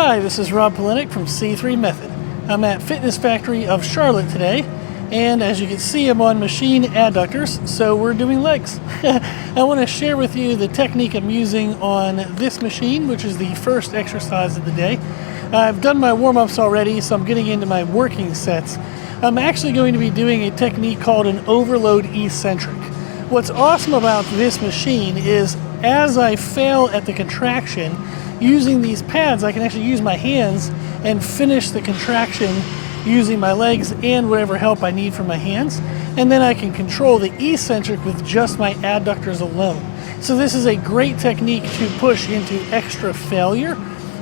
Hi, this is Rob Polinick from C3 Method. I'm at Fitness Factory of Charlotte today, and as you can see, I'm on machine adductors, so we're doing legs. I want to share with you the technique I'm using on this machine, which is the first exercise of the day. I've done my warm-ups already, so I'm getting into my working sets. I'm actually going to be doing a technique called an overload eccentric. What's awesome about this machine is as I fail at the contraction, using these pads, I can actually use my hands and finish the contraction using my legs and whatever help I need from my hands. And then I can control the eccentric with just my adductors alone. So this is a great technique to push into extra failure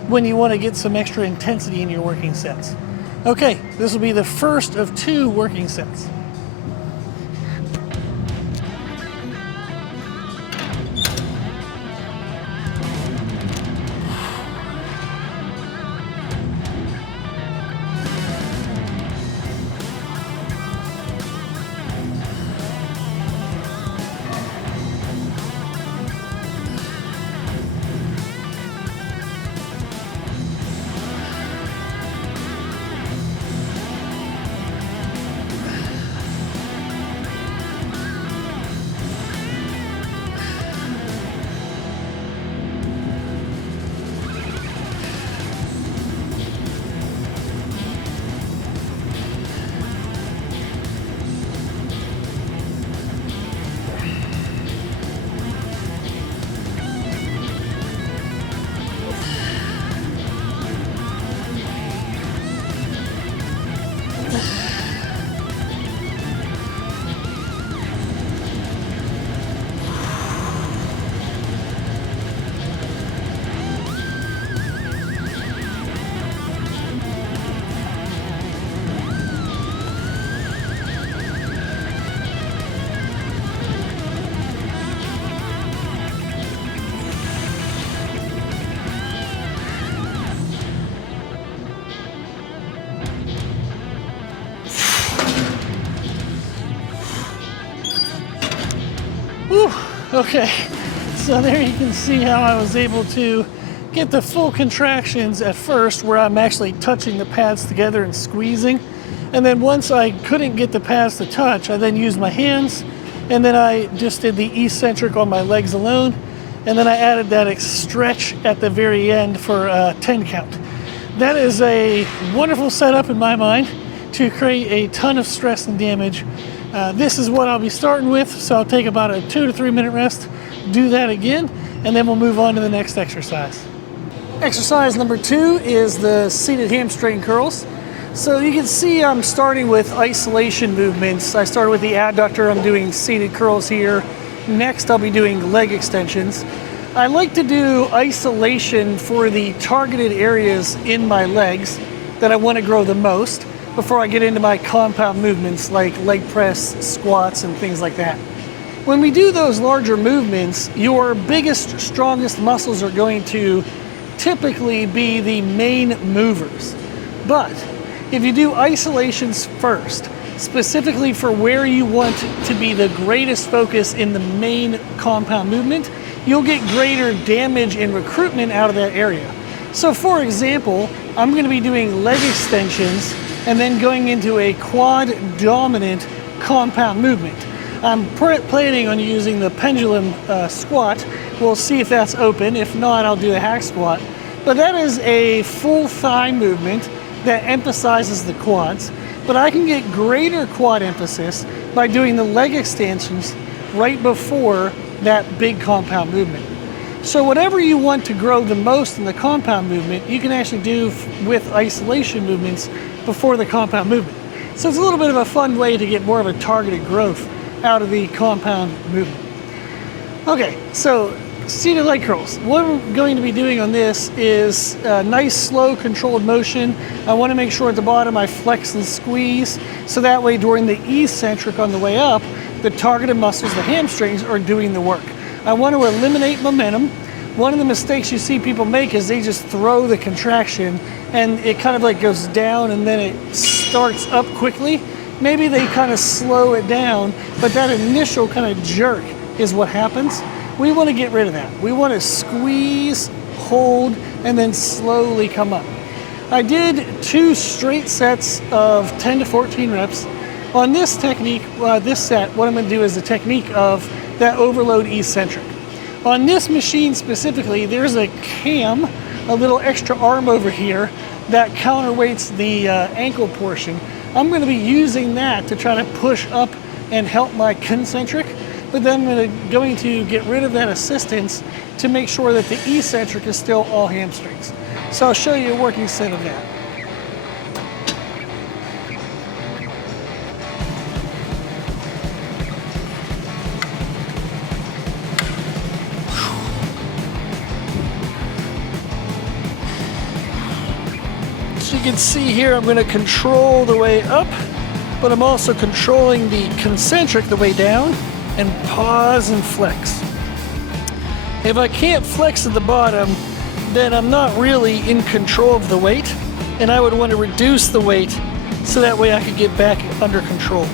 when you want to get some extra intensity in your working sets. Okay, this will be the first of 2 working sets. Whew. Okay, so there you can see how I was able to get the full contractions at first where I'm actually touching the pads together and squeezing. And then once I couldn't get the pads to touch, I then used my hands, and then I just did the eccentric on my legs alone. And then I added that stretch at the very end for a 10 count. That is a wonderful setup in my mind to create a ton of stress and damage. This is what I'll be starting with, so I'll take about a 2 to 3 minute rest, do that again, and then we'll move on to the next exercise. Exercise number 2 is the seated hamstring curls. So you can see I'm starting with isolation movements. I started with the adductor, I'm doing seated curls here. Next I'll be doing leg extensions. I like to do isolation for the targeted areas in my legs that I want to grow the most before I get into my compound movements like leg press, squats, and things like that. When we do those larger movements, your biggest, strongest muscles are going to typically be the main movers. But if you do isolations first, specifically for where you want to be the greatest focus in the main compound movement, you'll get greater damage and recruitment out of that area. So for example, I'm going to be doing leg extensions and then going into a quad dominant compound movement. I'm planning on using the pendulum squat. We'll see if that's open. If not, I'll do a hack squat. But that is a full thigh movement that emphasizes the quads. But I can get greater quad emphasis by doing the leg extensions right before that big compound movement. So whatever you want to grow the most in the compound movement, you can actually do with isolation movements before the compound movement. So it's a little bit of a fun way to get more of a targeted growth out of the compound movement. Okay, so seated leg curls. What I'm going to be doing on this is a nice, slow, controlled motion. I want to make sure at the bottom I flex and squeeze, so that way during the eccentric on the way up, the targeted muscles, the hamstrings, are doing the work. I want to eliminate momentum. One of the mistakes you see people make is they just throw the contraction and it kind of like goes down and then it starts up quickly. Maybe they kind of slow it down, but that initial kind of jerk is what happens. We want to get rid of that. We want to squeeze, hold, and then slowly come up. I did 2 straight sets of 10 to 14 reps. On this technique, this set, what I'm going to do is the technique of that overload eccentric. On this machine specifically, there's a cam, a little extra arm over here that counterweights the ankle portion. I'm going to be using that to try to push up and help my concentric, but then I'm going to get rid of that assistance to make sure that the eccentric is still all hamstrings. So I'll show you a working set of that. So you can see here, I'm going to control the way up, but I'm also controlling the concentric the way down, and pause and flex. If I can't flex at the bottom, then I'm not really in control of the weight, and I would want to reduce the weight so that way I could get back under control.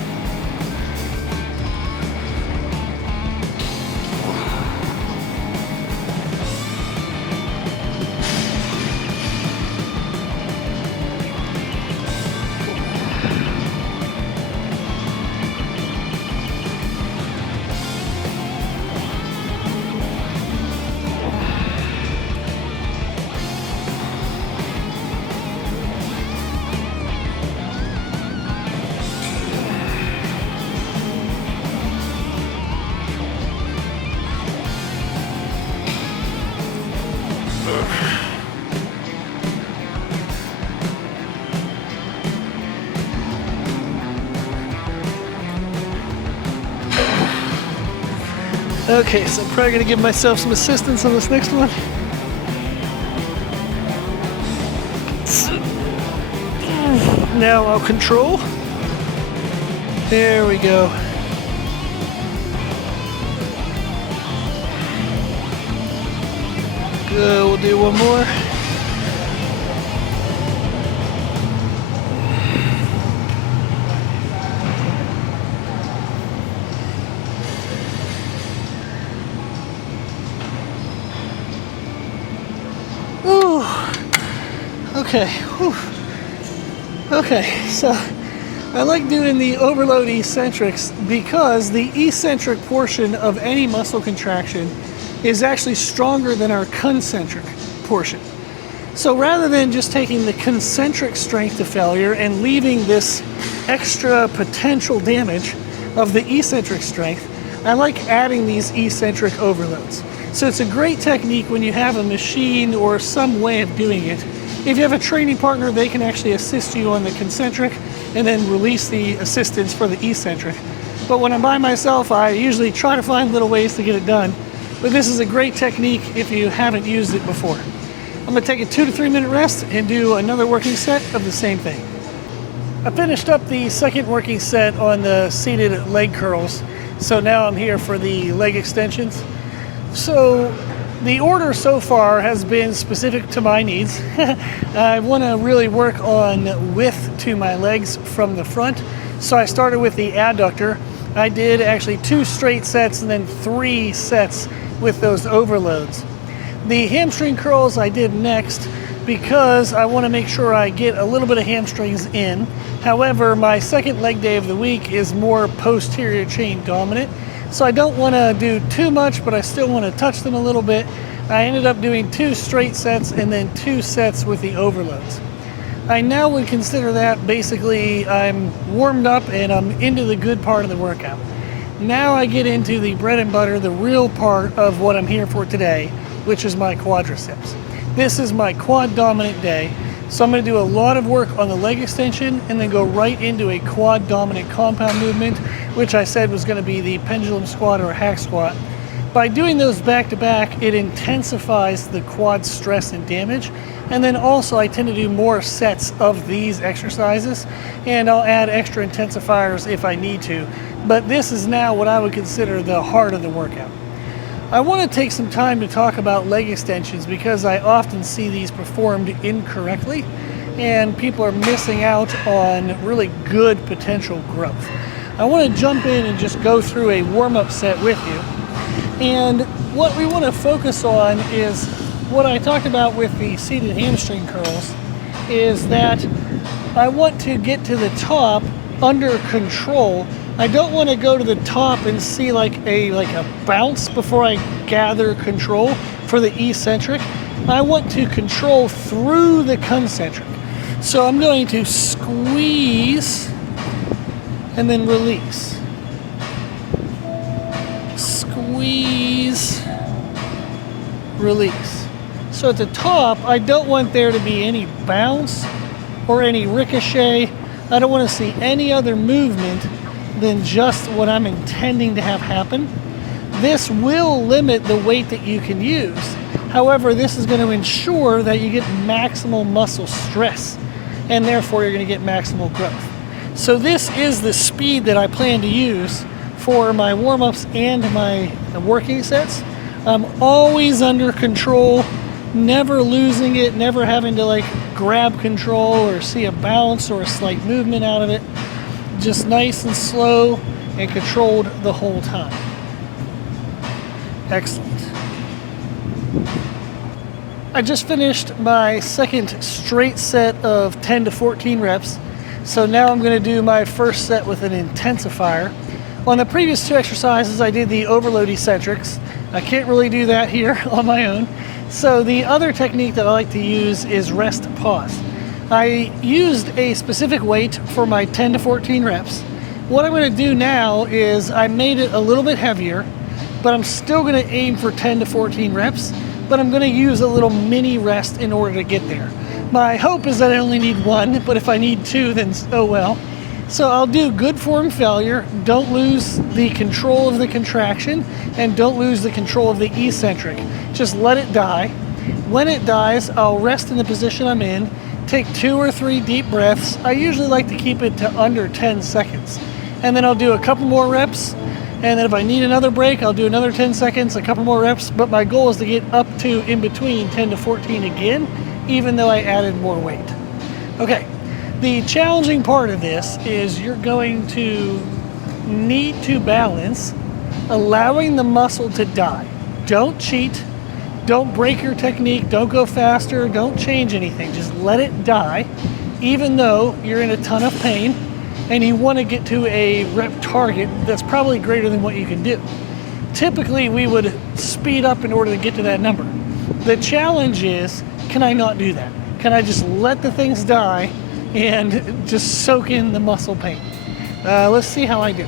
Okay, so I'm probably gonna give myself some assistance on this next one. Now I'll control. There we go. Good, we'll do one more. Okay, whew. Okay, so I like doing the overload eccentrics because the eccentric portion of any muscle contraction is actually stronger than our concentric portion. So rather than just taking the concentric strength to failure and leaving this extra potential damage of the eccentric strength, I like adding these eccentric overloads. So it's a great technique when you have a machine or some way of doing it. If you have a training partner, they can actually assist you on the concentric and then release the assistance for the eccentric. But when I'm by myself, I usually try to find little ways to get it done. But this is a great technique if you haven't used it before. I'm gonna take a 2 to 3 minute rest and do another working set of the same thing. I finished up the second working set on the seated leg curls. So now I'm here for the leg extensions. So the order so far has been specific to my needs. I want to really work on width to my legs from the front. So I started with the adductor. I did actually 2 straight sets and then 3 sets with those overloads. The hamstring curls I did next because I want to make sure I get a little bit of hamstrings in. However, my second leg day of the week is more posterior chain dominant. So I don't want to do too much, but I still want to touch them a little bit. I ended up doing 2 straight sets and then 2 sets with the overloads. I now would consider that basically I'm warmed up and I'm into the good part of the workout. Now I get into the bread and butter, the real part of what I'm here for today, which is my quadriceps. This is my quad dominant day. So I'm going to do a lot of work on the leg extension and then go right into a quad dominant compound movement, which I said was going to be the pendulum squat or a hack squat. By doing those back to back, it intensifies the quad stress and damage. And then also I tend to do more sets of these exercises, and I'll add extra intensifiers if I need to. But this is now what I would consider the heart of the workout. I want to take some time to talk about leg extensions because I often see these performed incorrectly and people are missing out on really good potential growth. I want to jump in and just go through a warm-up set with you. And what we want to focus on is what I talked about with the seated hamstring curls is that I want to get to the top under control. I don't want to go to the top and see like a bounce before I gather control for the eccentric. I want to control through the concentric. So I'm going to squeeze and then release. Squeeze, release. So at the top, I don't want there to be any bounce or any ricochet. I don't want to see any other movement than just what I'm intending to have happen. This will limit the weight that you can use. However, this is going to ensure that you get maximal muscle stress, and therefore you're going to get maximal growth. So this is the speed that I plan to use for my warm-ups and my working sets. I'm always under control, never losing it, never having to like grab control or see a bounce or a slight movement out of it. Just nice and slow and controlled the whole time. Excellent. I just finished my second straight set of 10 to 14 reps. So now I'm going to do my first set with an intensifier. On the previous two exercises, I did the overload eccentrics. I can't really do that here on my own. So the other technique that I like to use is rest pause. I used a specific weight for my 10 to 14 reps. What I'm going to do now is I made it a little bit heavier, but I'm still going to aim for 10 to 14 reps, but I'm going to use a little mini rest in order to get there. My hope is that I only need one, but if I need two, then oh well. So I'll do good form failure, don't lose the control of the contraction, and don't lose the control of the eccentric. Just let it die. When it dies, I'll rest in the position I'm in, take 2 or 3 deep breaths. I usually like to keep it to under 10 seconds. And then I'll do a couple more reps, and then if I need another break, I'll do another 10 seconds, a couple more reps, but my goal is to get up to in between 10 to 14 again, even though I added more weight. Okay, the challenging part of this is you're going to need to balance allowing the muscle to die. Don't cheat, don't break your technique, don't go faster, don't change anything, just let it die, even though you're in a ton of pain and you want to get to a rep target that's probably greater than what you can do. Typically, we would speed up in order to get to that number. The challenge is, can I not do that? Can I just let the things die and just soak in the muscle pain? Let's see how I do.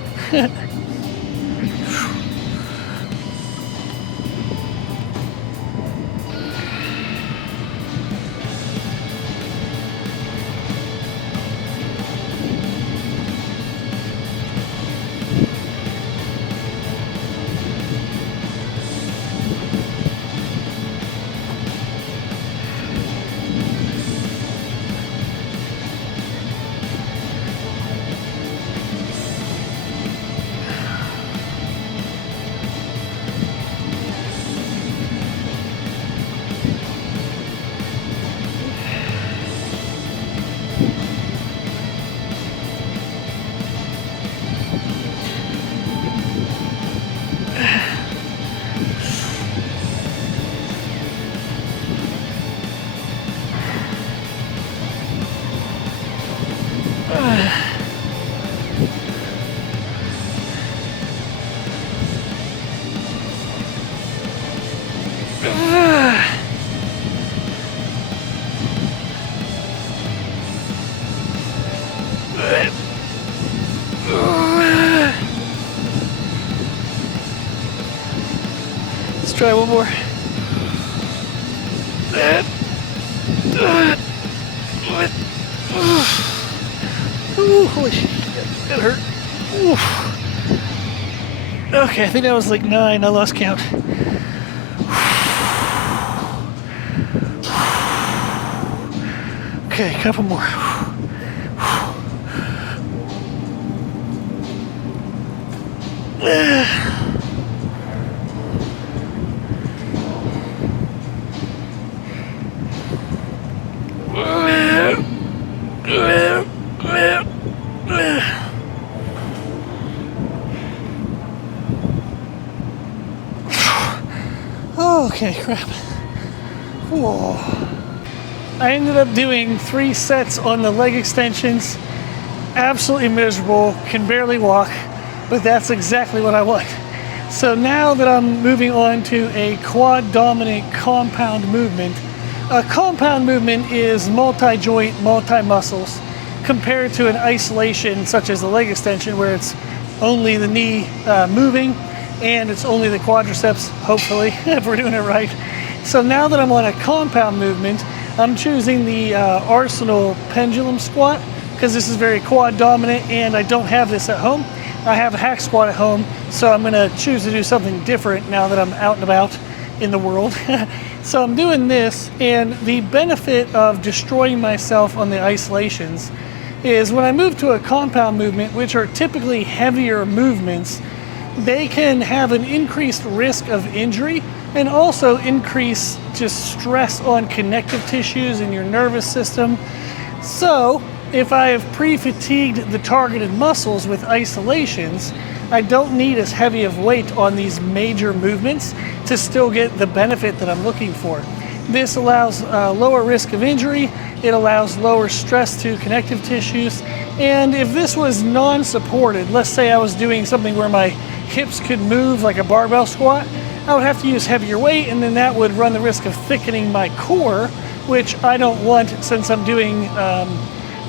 Let's try one more. Ooh, holy shit, that hurt. Ooh. Okay, I think that was like 9, I lost count. Okay, a couple more. Okay, crap. Whoa. I ended up doing 3 sets on the leg extensions. Absolutely miserable, can barely walk, but that's exactly what I want. So now that I'm moving on to a quad dominant compound movement, a compound movement is multi-joint, multi-muscles, compared to an isolation such as the leg extension where it's only the knee moving and it's only the quadriceps, hopefully, if we're doing it right. So now that I'm on a compound movement, I'm choosing the Arsenal pendulum squat because this is very quad dominant and I don't have this at home. I have a hack squat at home, so I'm gonna choose to do something different now that I'm out and about in the world. So I'm doing this, and the benefit of destroying myself on the isolations is when I move to a compound movement, which are typically heavier movements, they can have an increased risk of injury and also increase just stress on connective tissues in your nervous system. So if I have pre-fatigued the targeted muscles with isolations, I don't need as heavy of weight on these major movements to still get the benefit that I'm looking for. This allows lower risk of injury, it allows lower stress to connective tissues, and if this was non-supported, let's say I was doing something where my hips could move like a barbell squat, I would have to use heavier weight, and then that would run the risk of thickening my core, which I don't want since I'm doing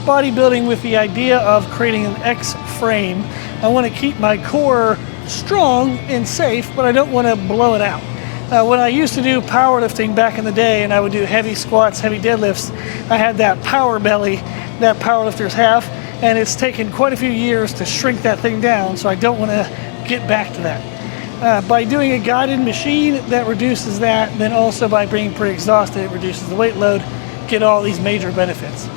bodybuilding with the idea of creating an X frame. I want to keep my core strong and safe, but I don't want to blow it out. When I used to do powerlifting back in the day and I would do heavy squats, heavy deadlifts, I had that power belly that powerlifters have, and it's taken quite a few years to shrink that thing down, so I don't want to get back to that. By doing a guided machine, that reduces that, then also by being pre-exhausted, it reduces the weight load, get all these major benefits.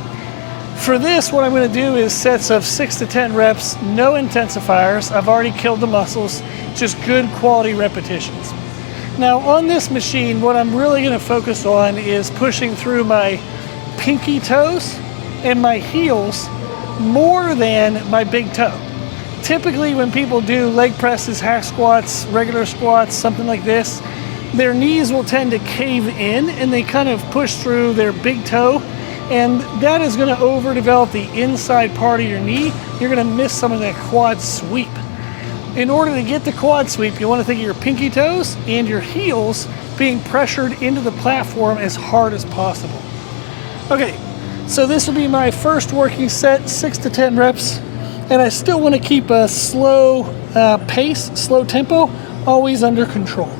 For this, what I'm going to do is sets of 6 to 10 reps, no intensifiers. I've already killed the muscles, just good quality repetitions. Now on this machine, what I'm really going to focus on is pushing through my pinky toes and my heels more than my big toe. Typically when people do leg presses, hack squats, regular squats, something like this, their knees will tend to cave in and they kind of push through their big toe, and that is going to overdevelop the inside part of your knee. You're going to miss some of that quad sweep. In order to get the quad sweep, you want to think of your pinky toes and your heels being pressured into the platform as hard as possible. Okay, so this will be my first working set, 6 to 10 reps, and I still want to keep a slow pace, slow tempo, always under control.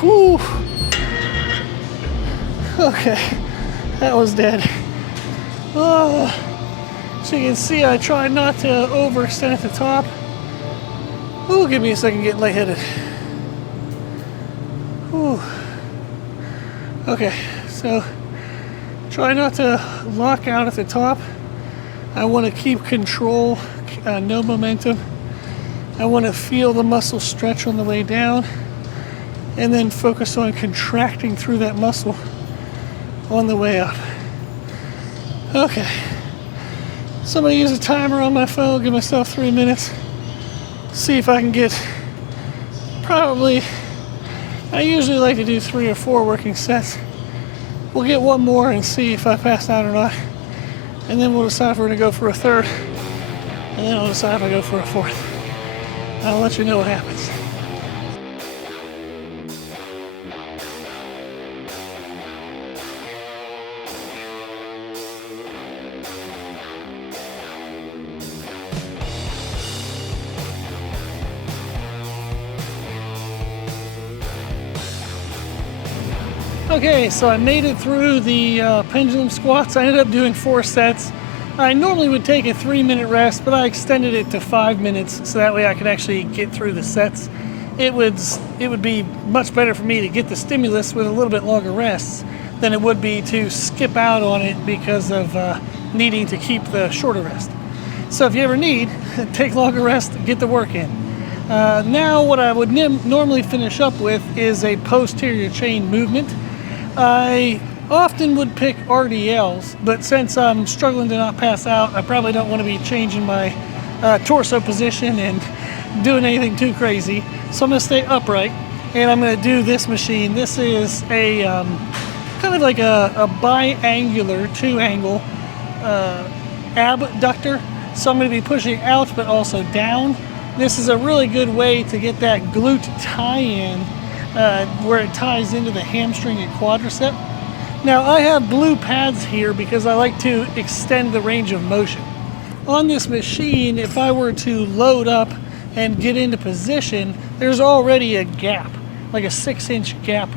Whew. Okay, that was dead. Oh, so you can see I tried not to overextend at the top. Oh, give me a second, get lightheaded. Whew. Okay, so try not to lock out at the top. I want to keep control, no momentum. I want to feel the muscle stretch on the way down, and then focus on contracting through that muscle on the way up. Okay, so I'm gonna use a timer on my phone, give myself 3 minutes, see if I can get probably, I usually like to do 3 or 4 working sets. We'll get one more and see if I pass out or not, and then we'll decide if we're gonna go for a third, and then I'll decide if I go for a fourth. I'll let you know what happens. Okay, so I made it through the pendulum squats. I ended up doing 4 sets. I normally would take a 3-minute rest, but I extended it to 5 minutes so that way I could actually get through the sets. It would be much better for me to get the stimulus with a little bit longer rests than it would be to skip out on it because of needing to keep the shorter rest. So if you ever need, take longer rest, get the work in. Now what I would normally finish up with is a posterior chain movement. I often would pick RDLs, but since I'm struggling to not pass out, I probably don't want to be changing my torso position and doing anything too crazy. So I'm going to stay upright, and I'm going to do this machine. This is a kind of like a biangular 2-angle abductor. So I'm going to be pushing out but also down. This is a really good way to get that glute tie-in where it ties into the hamstring and quadricep. Now I have blue pads here because I like to extend the range of motion. On this machine, if I were to load up and get into position, there's already a gap, like a 6-inch gap,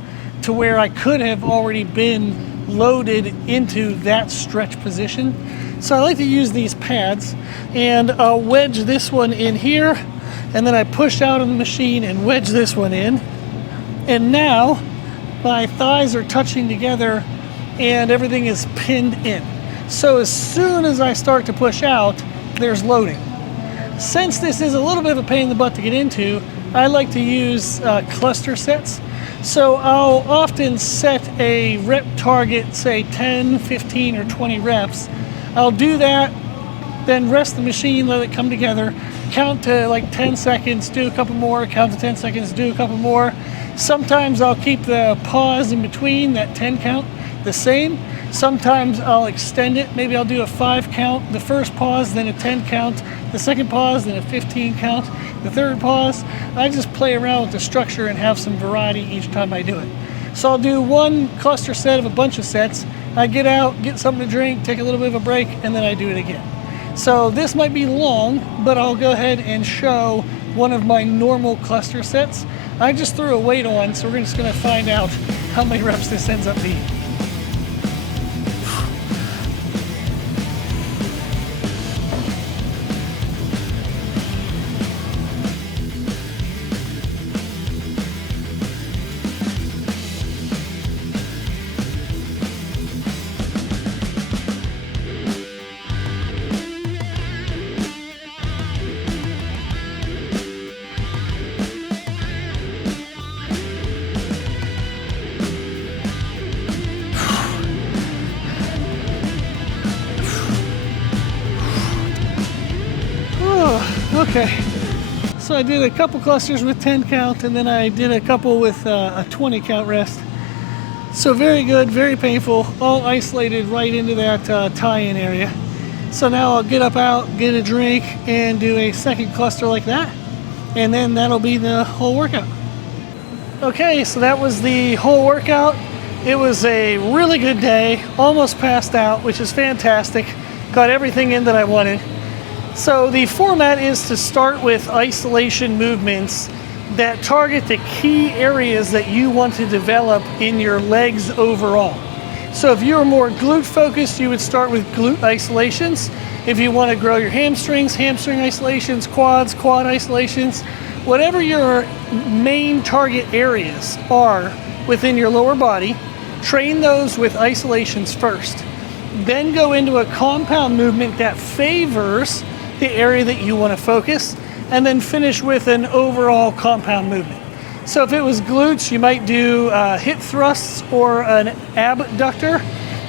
to where I could have already been loaded into that stretch position. So I like to use these pads, and I'll wedge this one in here, and then I push out of the machine and wedge this one in. And now my thighs are touching together and everything is pinned in. So as soon as I start to push out, there's loading. Since this is a little bit of a pain in the butt to get into, I like to use cluster sets. So I'll often set a rep target, say 10, 15, or 20 reps. I'll do that, then rest the machine, let it come together, count to like 10 seconds, do a couple more, count to 10 seconds, do a couple more. Sometimes I'll keep the pause in between, that 10 count, the same. Sometimes I'll extend it. Maybe I'll do a 5 count, the first pause, then a 10 count, the second pause, then a 15 count, the third pause. I just play around with the structure and have some variety each time I do it. So I'll do one cluster set of a bunch of sets. I get out, get something to drink, take a little bit of a break, and then I do it again. So this might be long, but I'll go ahead and show one of my normal cluster sets. I just threw a weight on, so we're just gonna find out how many reps this ends up being. Okay, so I did a couple clusters with 10 count, and then I did a couple with a 20 count rest. So very good, very painful, all isolated right into that tie-in area. So now I'll get up out, get a drink, and do a second cluster like that, and then that'll be the whole workout. Okay, so that was the whole workout. It was a really good day, almost passed out, which is fantastic. Got everything in that I wanted. So the format is to start with isolation movements that target the key areas that you want to develop in your legs overall. So if you're more glute focused, you would start with glute isolations. If you want to grow your hamstrings, hamstring isolations, quads, quad isolations, whatever your main target areas are within your lower body, train those with isolations first. Then go into a compound movement that favors the area that you want to focus, and then finish with an overall compound movement. So if it was glutes, you might do hip thrusts or an abductor.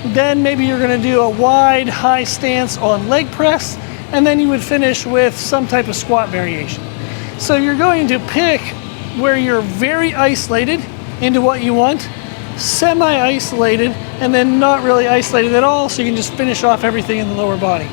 Then maybe you're going to do a wide high stance on leg press, and then you would finish with some type of squat variation. So you're going to pick where you're very isolated into what you want, semi-isolated, and then not really isolated at all, so you can just finish off everything in the lower body.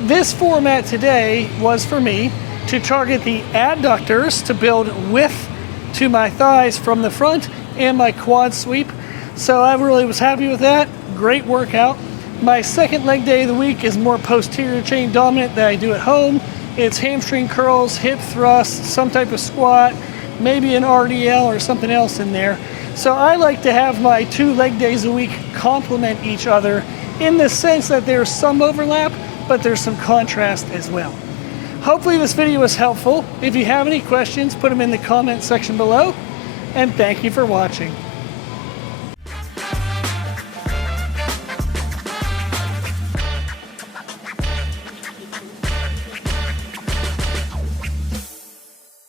This format today was for me to target the adductors to build width to my thighs from the front and my quad sweep. So I really was happy with that. Great workout. My second leg day of the week is more posterior chain dominant that I do at home. It's hamstring curls, hip thrusts, some type of squat, maybe an RDL or something else in there. So I like to have my 2 leg days a week complement each other in the sense that there's some overlap, but there's some contrast as well. Hopefully this video was helpful. If you have any questions, put them in the comment section below, and thank you for watching.